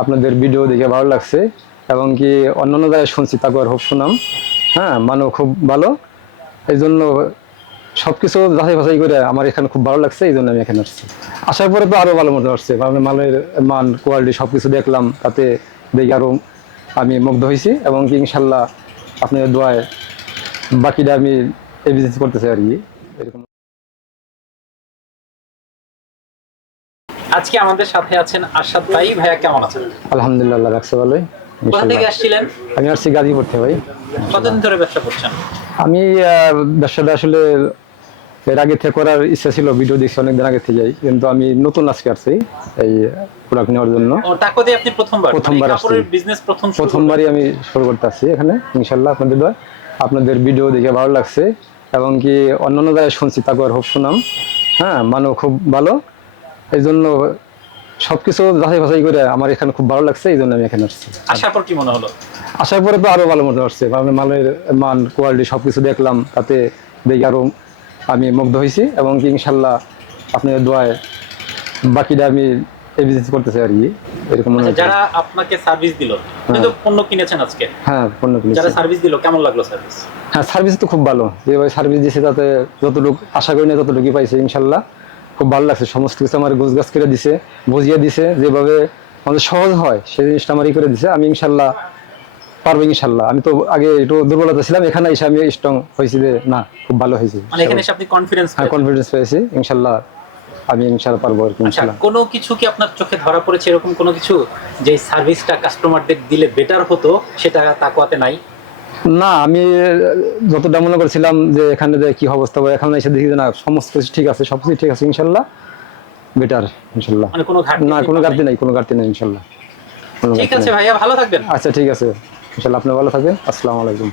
আপনাদের ভিডিও দেখে ভালো লাগছে, এবং কি অন্যান্য জায়গায় শুনছি তাকুয়ার খুব সুনাম। হ্যাঁ মানও খুব ভালো। এই জন্য সব কিছু যাচাই বাছাই করে আমার এখানে খুব ভালো লাগছে, এই জন্য আমি এখানে আসছি। আসার পরে তো আরও ভালো মতো আসছে কারণ মালের মান কোয়ালিটি সব কিছু দেখলাম, তাতে দেখে আরও আমি মুগ্ধ হয়েছি, এবং কি ইনশাল্লাহ আপনাদের দোয়ায় বাকিটা আমি এই বিজনেস করতেছি আর কি, এরকম। আজকে আমাদের সাথে আছেন আশাদ ভাই। ভাইয়া কেমন আছেন? আলহামদুলিল্লাহ রাখছে ভালোই। কোথা থেকে আসছিলেন? আমি আসছি গাজীপুর থেকে ভাই। কতদিন ধরে ব্যবসা করছেন? আমি ব্যবসাটা আসলে এর আগে থেকে করার ইচ্ছা ছিল ভিডিও দেখছি অনেকদিন আগে থেকেই কিন্তু আমি নতুন আজকে আসছি এই প্রোডাক্ট নেওয়ার জন্য। আপনি প্রথমবার? প্রথমবার আসছি। বিজনেস প্রথম প্রথমবারই আমি শুরু করতে আসছি এখানে ইনশাল্লাহ আপনাদের দোয়া। আপনাদের ভিডিও দেখে ভালো লাগছে। এবং কি অন্যান্য জায়গায় শুনছি তাকুয়ার খুব সুনাম। হ্যাঁ মানও খুব ভালো। এই জন্য সবকিছু যাচাই বাছাই করে আমার এখানে খুব ভালো লাগছে এই জন্য আমি এখানে আসছি। আসার পর কি মনে হলো? আসার পরে তো আরও ভালো মতো আসছে কারণ মালের মান কোয়ালিটি সবকিছু দেখলাম তাতে দেখে আরও আমি মুগ্ধ হয়েছি এবং কি ইনশাল্লাহ আপনাদের দোয়ায় বাকিটা আমি এই বিজনেস করতেছি আর কি এরকম মনে আচ্ছা, হচ্ছে। যারা আপনাকে সার্ভিস দিল আপনি তো পণ্য কিনেছেন আজকে। হ্যাঁ পণ্য কিনেছি। যারা সার্ভিস দিল কেমন লাগল সার্ভিস হ্যাঁ সার্ভিস তো খুব ভালো যেভাবে সার্ভিস দিয়েছে তাতে যতটুকু আশা করি না ততটুকুই পাইছে ইনশাল্লাহ। খুব ভালো লাগছে। সমস্ত কিছু আমার গোছ গাছ করে দিছে বুঝিয়ে দিছে যেভাবে আমাদের সহজ হয় সেই জিনিসটা আমার ই করে দিছে। আমি ইনশাল্লাহ পারব ইনশাল্লাহ। আমি তো আগে একটু দুর্বলতা ছিলাম এখানে এসে আমি স্ট্রং হয়েছি যে না খুব ভালো হয়েছে। মানে হ্যাঁ কনফিডেন্স পেয়েছি। ইনশাল্লাহ আমি ইনশাল্লাহ পারব আর কি আচ্ছা ইনশাল্লাহ। কোনো কিছু কি আপনার চোখে ধরা পড়েছে? এরকম কোনো কিছু যে সার্ভিসটা কাস্টমারদের দিলে বেটার হতো সেটা তাকোয়াতে নাই? না আমি যতটা মনে করছিলাম যে এখানে যে কি অবস্থা হবে এখানে এসে দেখি না সমস্ত কিছু ঠিক আছে সব কিছু ঠিক আছে ইনশাল্লাহ বেটার ইনশাল্লাহ। মানে কোনো ঘাটতি না কোনো? নাই কোনো ঘাটতি নাই ইনশাল্লাহ। ঠিক আছে ভাইয়া ভালো থাকবেন। আচ্ছা ঠিক আছে। ইনশাল্লাহ আপনি ভালো থাকবেন। আসসালামু আলাইকুম।